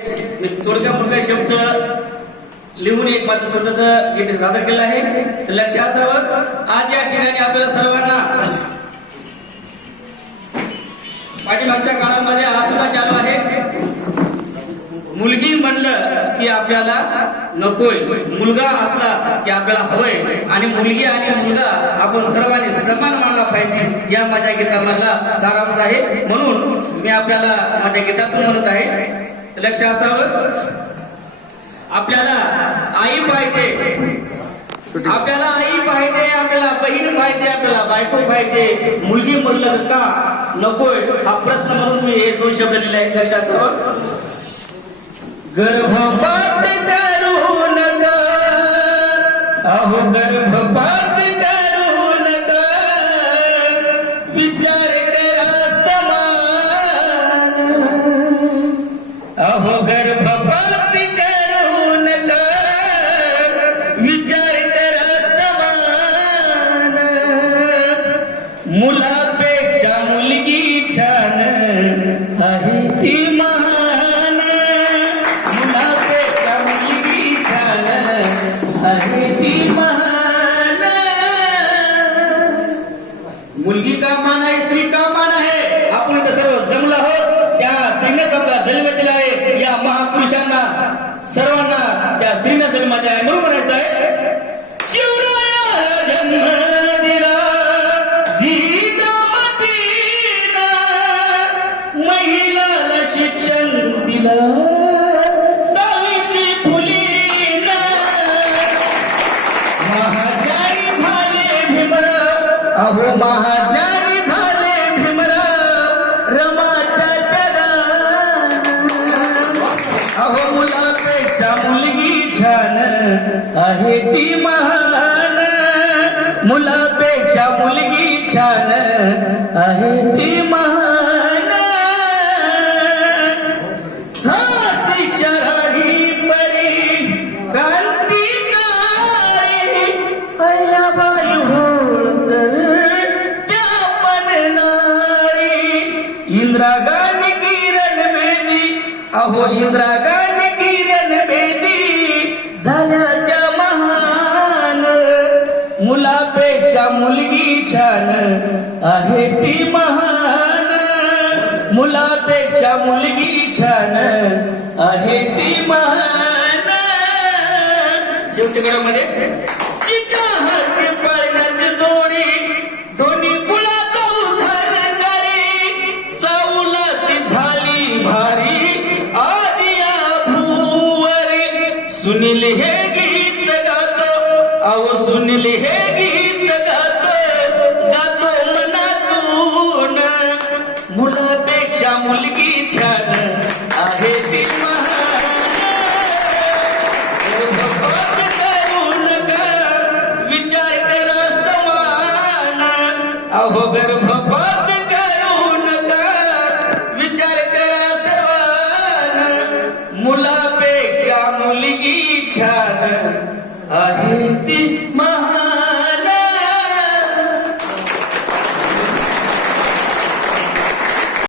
मी थोडक्या मुलगा शब्द लिहून एक माझं छोटस गीत सादर केलं आहे. लक्षात लक्ष असावं. आज या ठिकाणी आपल्याला सर्वांना पाठीमागच्या काळामध्ये आज सुद्धा चालू आहे. मुलगी म्हणलं की आपल्याला नकोय. मुलगा असला की आपल्याला हवंय. आणि मुलगी आणि मुलगा आपण सर्वांनी समान मानला पाहिजे. या माझ्या गीतामधला सारांश आहे. म्हणून मी आपल्याला माझ्या गीतातून म्हणत आहे. लक्ष असावं? आपल्याला आई पाहिजे. आपल्याला आई पाहिजे आपल्याला बहीण पाहिजे आपल्याला बायको पाहिजे. मुलगी म्हणलं का नकोय. हा प्रश्न म्हणून मी हे दोन शब्द लिहिले. आहेत लक्षात असावं? गर्भपात करू नका. अहो मुलगी छान आहे ती महान. मुलापेक्षा मुलगी छान आहे ती महान. मुलगी का मान आहे स्त्री का मान आहे. आपण इथं सर्व जमला आहोत. त्या स्त्रीनेच आपला जन्म दिला आहे या महापुरुषांना आहे ती महान. मुलापेक्षा मुलगी छान. आहे इंदिरा गांधी किरण बेदी अहो इंदिरा गांधी किरण बेदी झाल्या त्या महान मुलापेक्षा मुलगी छान आहे ती महान. मुलापेक्षा मुलगी छान आहे ती महान. शेवटीकडे सुनील हे गीत गात. अहो सुनील हे मुलापेक्षा मुलगी छान आहे ती महा